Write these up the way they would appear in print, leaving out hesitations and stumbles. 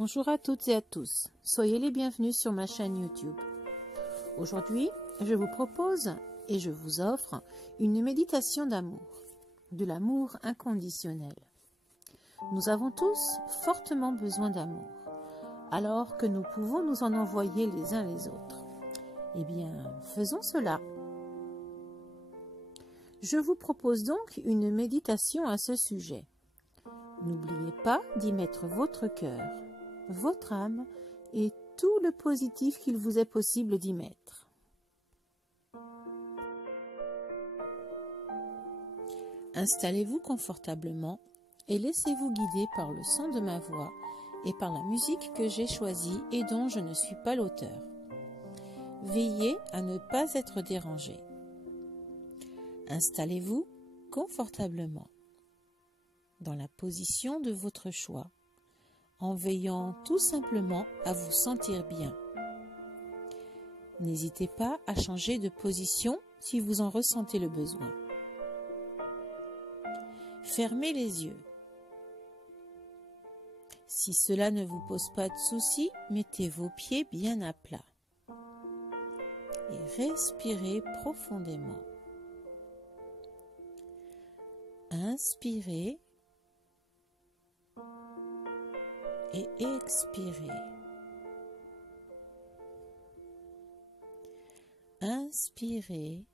Bonjour à toutes et à tous, soyez les bienvenus sur ma chaîne YouTube. Aujourd'hui, je vous propose et je vous offre une méditation d'amour, de l'amour inconditionnel. Nous avons tous fortement besoin d'amour, alors que nous pouvons nous en envoyer les uns les autres. Eh bien, faisons cela. Je vous propose donc une méditation à ce sujet. N'oubliez pas d'y mettre votre cœur, votre âme et tout le positif qu'il vous est possible d'y mettre. Installez-vous confortablement et laissez-vous guider par le son de ma voix et par la musique que j'ai choisie et dont je ne suis pas l'auteur. Veillez à ne pas être dérangé. Installez-vous confortablement dans la position de votre choix, en veillant tout simplement à vous sentir bien. N'hésitez pas à changer de position si vous en ressentez le besoin. Fermez les yeux. Si cela ne vous pose pas de soucis, mettez vos pieds bien à plat et respirez profondément. Inspirez et expirez. Inspirez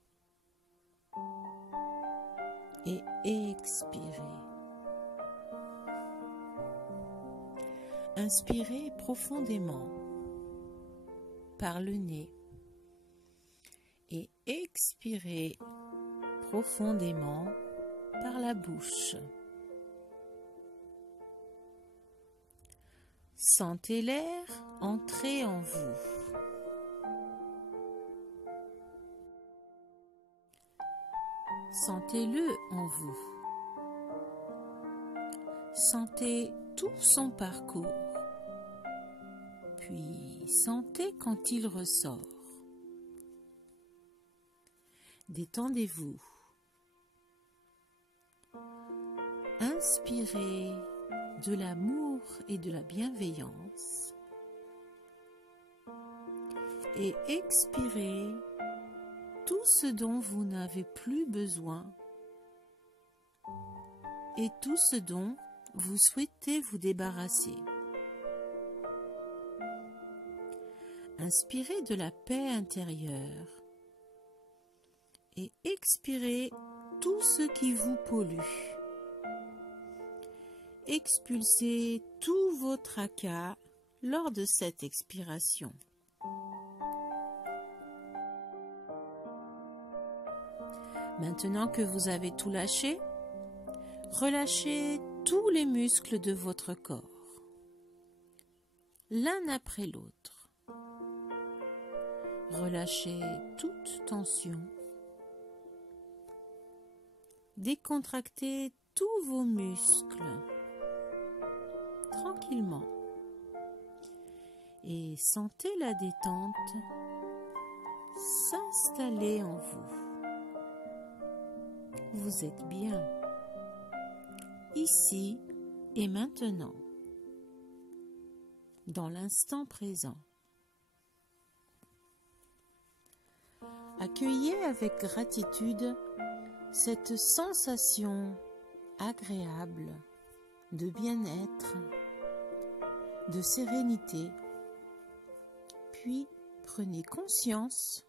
et expirez. Inspirez profondément par le nez et expirez profondément par la bouche. Sentez l'air entrer en vous. Sentez-le en vous. Sentez tout son parcours. Puis sentez quand il ressort. Détendez-vous. Inspirez de l'amour et de la bienveillance et expirez tout ce dont vous n'avez plus besoin et tout ce dont vous souhaitez vous débarrasser. Inspirez de la paix intérieure et expirez tout ce qui vous pollue. Expulsez tout vos tracas lors de cette expiration. Maintenant que vous avez tout lâché, relâchez tous les muscles de votre corps, l'un après l'autre. Relâchez toute tension. Décontractez tous vos muscles tranquillement et sentez la détente s'installer en vous. Vous êtes bien, ici et maintenant, dans l'instant présent. Accueillez avec gratitude cette sensation agréable de bien-être, de sérénité, puis prenez conscience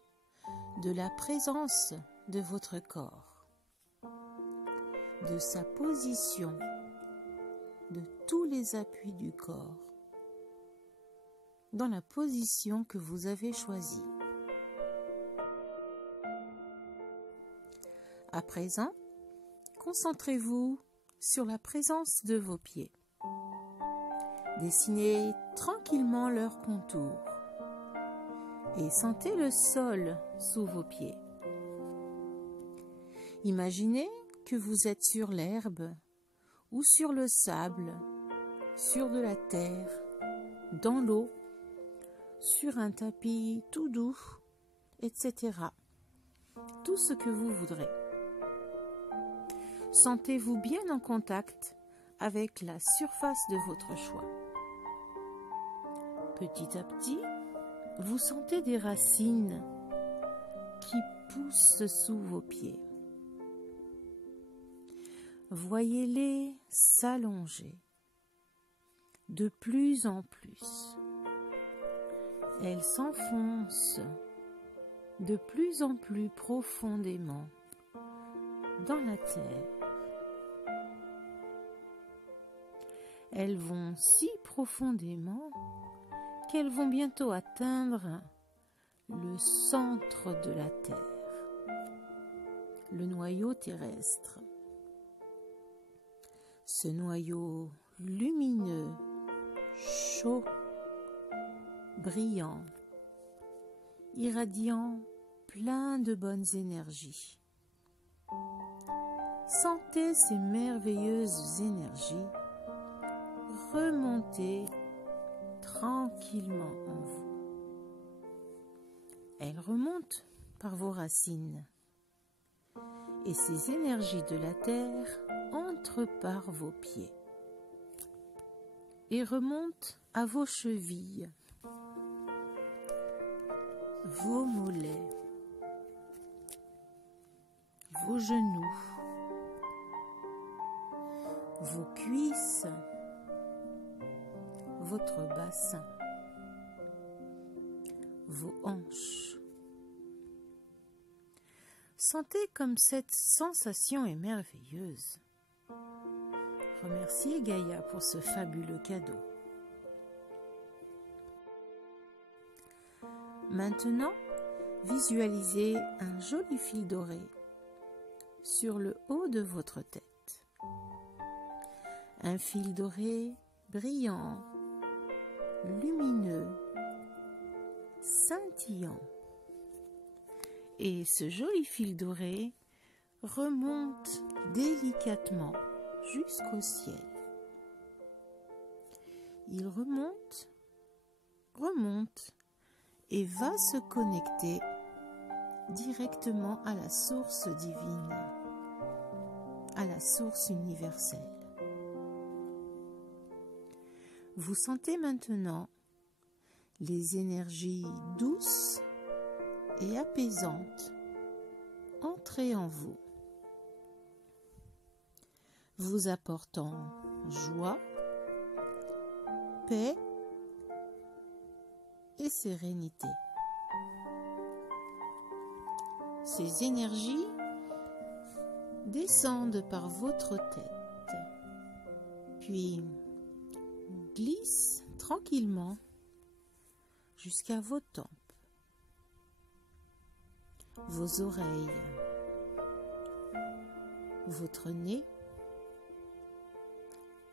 de la présence de votre corps, de sa position, de tous les appuis du corps, dans la position que vous avez choisie. À présent, concentrez-vous sur la présence de vos pieds. Dessinez tranquillement leurs contours et sentez le sol sous vos pieds. Imaginez que vous êtes sur l'herbe ou sur le sable, sur de la terre, dans l'eau, sur un tapis tout doux, etc. Tout ce que vous voudrez. Sentez-vous bien en contact avec la surface de votre choix. Petit à petit, vous sentez des racines qui poussent sous vos pieds. Voyez-les s'allonger de plus en plus. Elles s'enfoncent de plus en plus profondément dans la terre. Elles vont si profondément qu'elles vont bientôt atteindre le centre de la Terre, le noyau terrestre. Ce noyau lumineux, chaud, brillant, irradiant plein de bonnes énergies. Sentez ces merveilleuses énergies remonter tranquillement en vous. Elles remontent par vos racines et ces énergies de la terre entrent par vos pieds et remontent à vos chevilles, vos mollets, vos genoux, vos cuisses, votre bassin, vos hanches. Sentez comme cette sensation est merveilleuse. Remerciez Gaïa pour ce fabuleux cadeau. Maintenant, visualisez un joli fil doré sur le haut de votre tête. Un fil doré brillant, lumineux, scintillant. Et ce joli fil doré remonte délicatement jusqu'au ciel. Il remonte et va se connecter directement à la source divine, à la source universelle. Vous sentez maintenant les énergies douces et apaisantes entrer en vous, vous apportant joie, paix et sérénité. Ces énergies descendent par votre tête, puis glissent tranquillement jusqu'à vos tempes, vos oreilles, votre nez,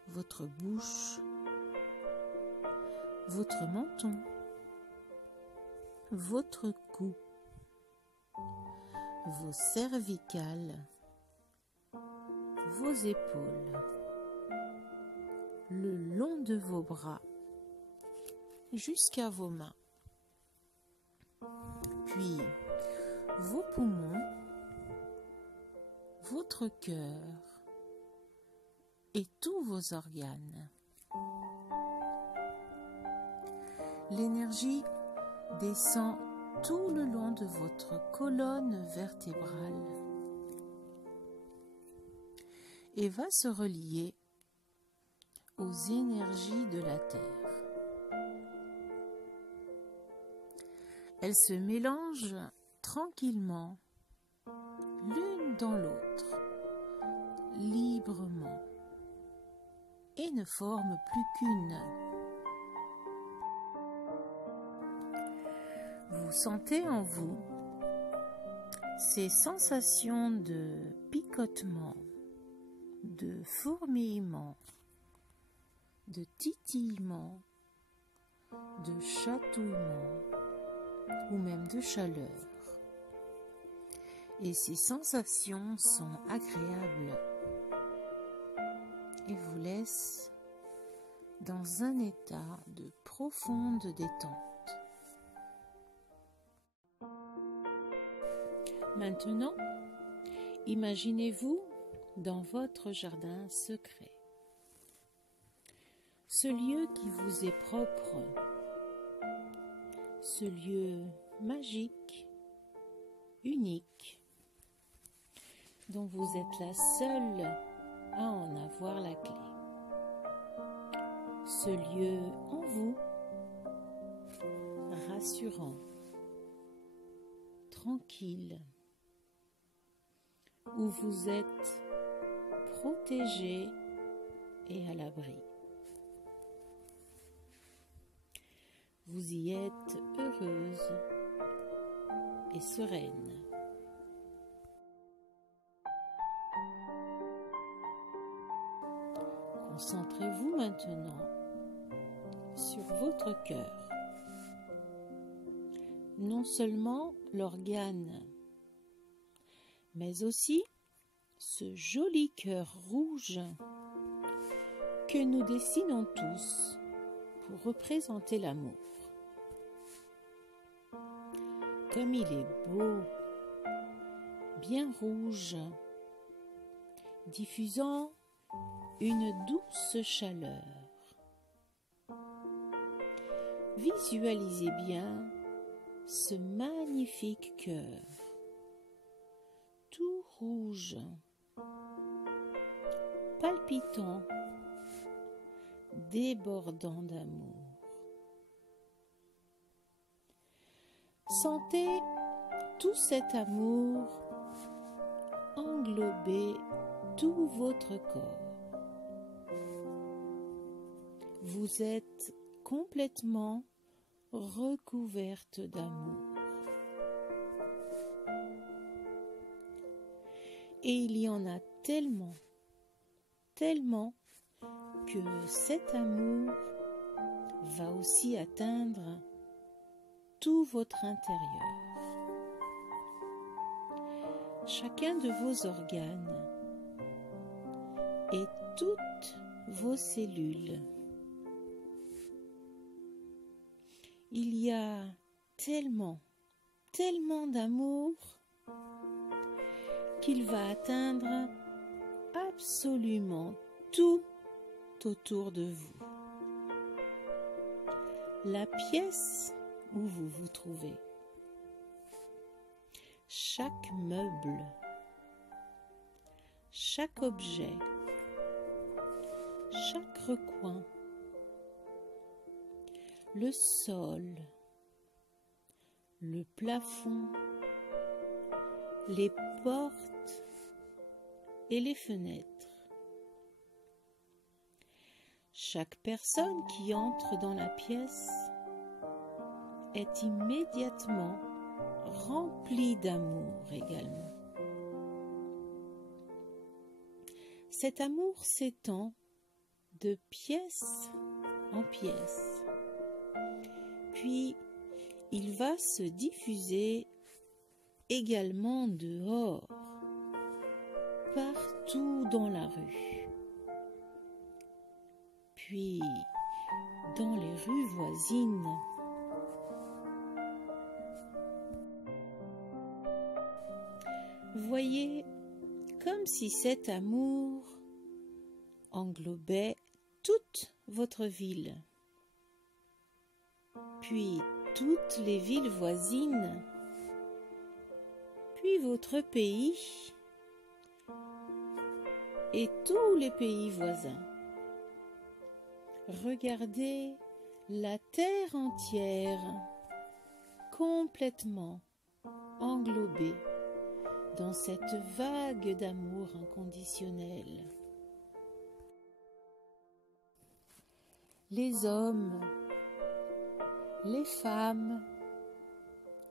votre bouche, votre menton, votre cou, vos cervicales, vos épaules, le long de vos bras, jusqu'à vos mains, puis vos poumons, votre cœur et tous vos organes. L'énergie descend tout le long de votre colonne vertébrale et va se relier aux énergies de la Terre. Elles se mélangent tranquillement l'une dans l'autre, librement, et ne forment plus qu'une. Vous sentez en vous ces sensations de picotement, de fourmillement, de titillement, de chatouillement ou même de chaleur. Et ces sensations sont agréables et vous laissent dans un état de profonde détente. Maintenant, imaginez-vous dans votre jardin secret. Ce lieu qui vous est propre, ce lieu magique, unique, dont vous êtes la seule à en avoir la clé. Ce lieu en vous, rassurant, tranquille, où vous êtes protégé et à l'abri. Vous y êtes heureuse et sereine. Concentrez-vous maintenant sur votre cœur. Non seulement l'organe, mais aussi ce joli cœur rouge que nous dessinons tous pour représenter l'amour. Comme il est beau, bien rouge, diffusant une douce chaleur. Visualisez bien ce magnifique cœur, tout rouge, palpitant, débordant d'amour. Sentez tout cet amour englober tout votre corps. Vous êtes complètement recouverte d'amour. Et il y en a tellement, tellement que cet amour va aussi atteindre tout votre intérieur. Chacun de vos organes et toutes vos cellules. Il y a tellement, tellement d'amour qu'il va atteindre absolument tout autour de vous. La pièce où vous vous trouvez, chaque meuble, chaque objet, chaque recoin, le sol, le plafond, les portes et les fenêtres. Chaque personne qui entre dans la pièce est immédiatement remplie d'amour également. Cet amour s'étend de pièce en pièce. Puis, il va se diffuser également dehors, partout dans la rue. Puis, dans les rues voisines. Voyez comme si cet amour englobait toute votre ville, puis toutes les villes voisines, puis votre pays et tous les pays voisins. Regardez la terre entière complètement englobée dans cette vague d'amour inconditionnel. Les hommes, les femmes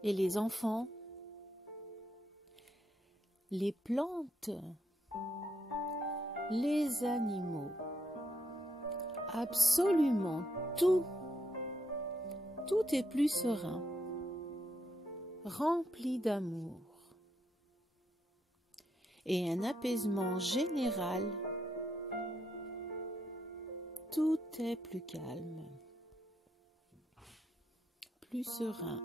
et les enfants, les plantes, les animaux, absolument tout est plus serein, rempli d'amour et un apaisement général. Tout est plus calme, plus serein,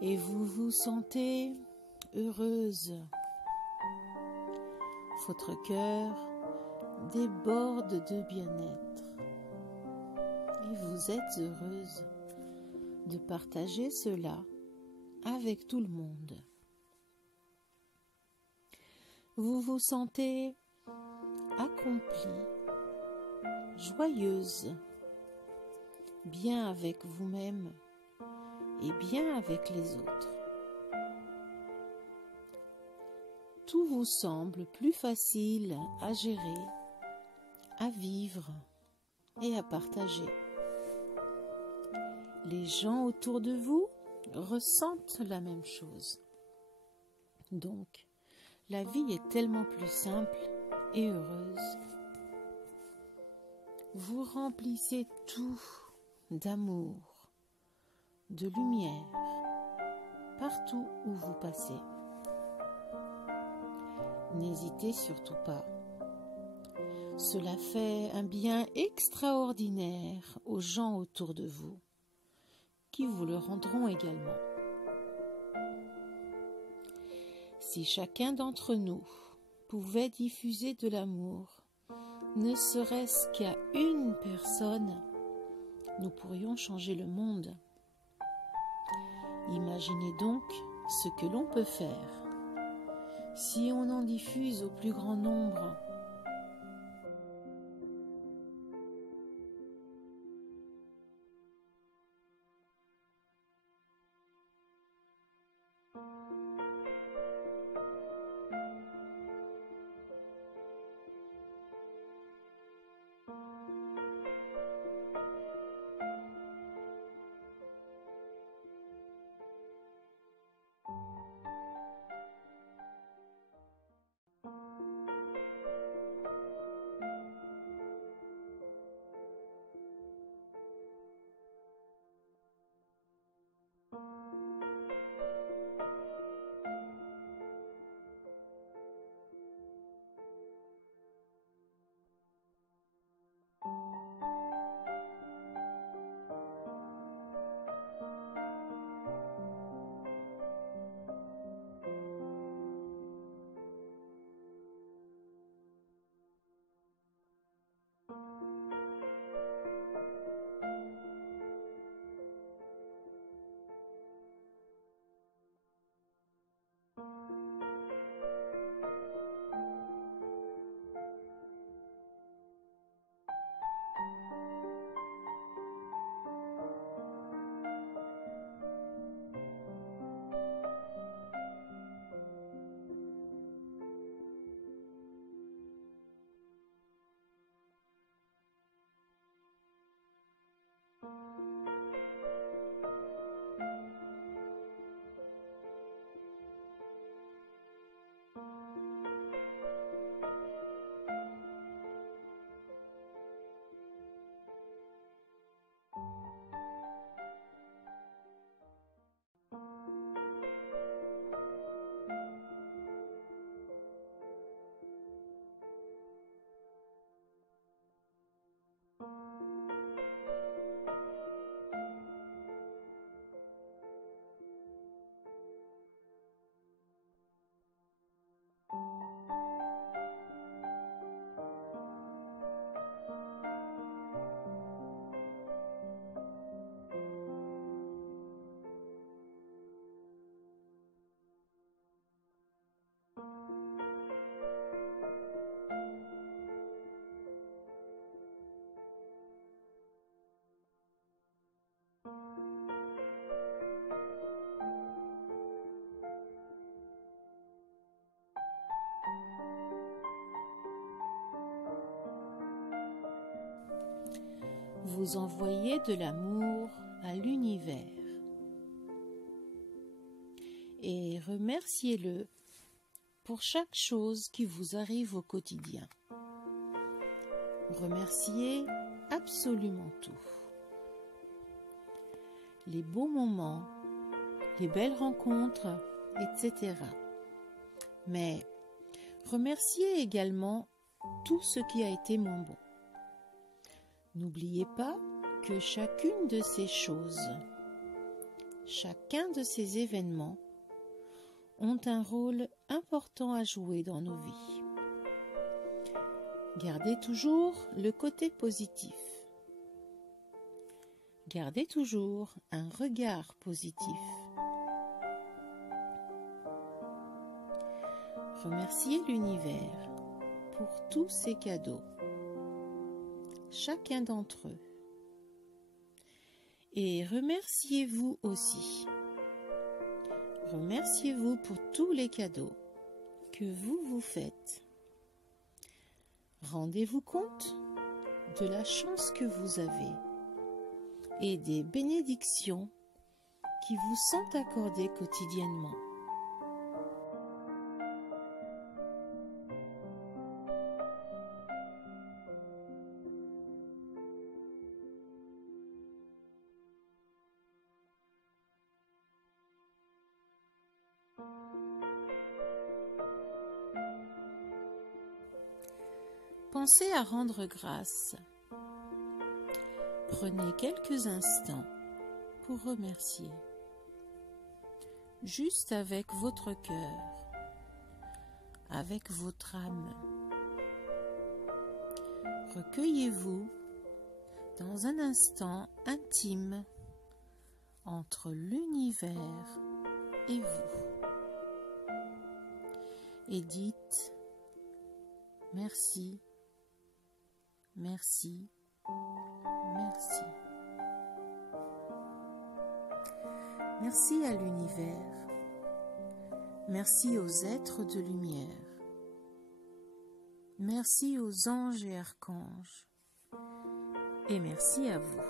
et vous vous sentez heureuse. Votre cœur déborde de bien-être et vous êtes heureuse. de partager cela avec tout le monde. Vous vous sentez accomplie, joyeuse, bien avec vous-même et bien avec les autres. Tout vous semble plus facile à gérer, à vivre et à partager. Les gens autour de vous ressentent la même chose. Donc, la vie est tellement plus simple et heureuse. Vous remplissez tout d'amour, de lumière, partout où vous passez. N'hésitez surtout pas. Cela fait un bien extraordinaire aux gens autour de vous, qui vous le rendront également. Si chacun d'entre nous pouvait diffuser de l'amour, ne serait-ce qu'à une personne, nous pourrions changer le monde. Imaginez donc ce que l'on peut faire si on en diffuse au plus grand nombre. Vous envoyez de l'amour à l'univers et remerciez-le pour chaque chose qui vous arrive au quotidien. Remerciez absolument tout. Les beaux moments, les belles rencontres, etc. Mais remerciez également tout ce qui a été moins bon. N'oubliez pas que chacune de ces choses, chacun de ces événements ont un rôle important à jouer dans nos vies. Gardez toujours le côté positif. Gardez toujours un regard positif. Remerciez l'univers pour tous ces cadeaux, chacun d'entre eux. Et remerciez-vous aussi. Remerciez-vous pour tous les cadeaux que vous vous faites. Rendez-vous compte de la chance que vous avez et des bénédictions qui vous sont accordées quotidiennement. Pensez à rendre grâce. Prenez quelques instants pour remercier. Juste avec votre cœur, avec votre âme. Recueillez-vous dans un instant intime entre l'univers et vous. Et dites merci. Merci, merci. Merci à l'univers. Merci aux êtres de lumière. Merci aux anges et archanges. Et merci à vous.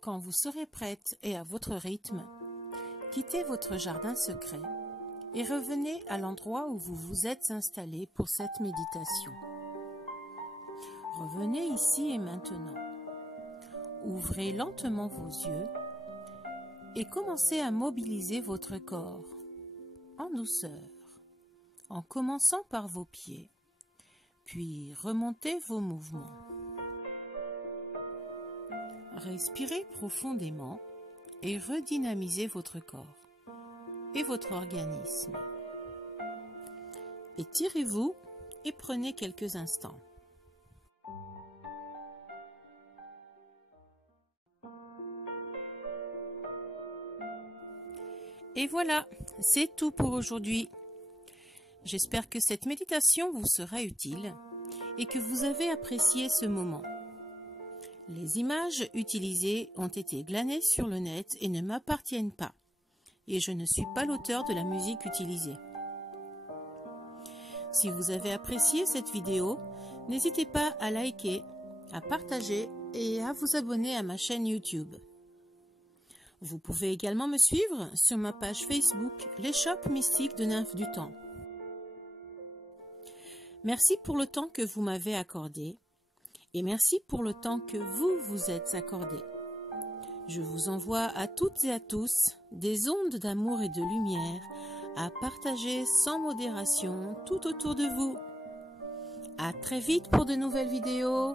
Quand vous serez prête et à votre rythme, quittez votre jardin secret et revenez à l'endroit où vous vous êtes installé pour cette méditation. Revenez ici et maintenant. Ouvrez lentement vos yeux et commencez à mobiliser votre corps en douceur, en commençant par vos pieds, puis remontez vos mouvements. Respirez profondément et redynamisez votre corps et votre organisme. Étirez-vous et prenez quelques instants. Et voilà, c'est tout pour aujourd'hui. J'espère que cette méditation vous sera utile et que vous avez apprécié ce moment. Les images utilisées ont été glanées sur le net et ne m'appartiennent pas. Et je ne suis pas l'auteur de la musique utilisée. Si vous avez apprécié cette vidéo, n'hésitez pas à liker, à partager et à vous abonner à ma chaîne YouTube. Vous pouvez également me suivre sur ma page Facebook L'échoppe mystique de Nymphes du Temps. Merci pour le temps que vous m'avez accordé et merci pour le temps que vous vous êtes accordé. Je vous envoie à toutes et à tous des ondes d'amour et de lumière à partager sans modération tout autour de vous. À très vite pour de nouvelles vidéos.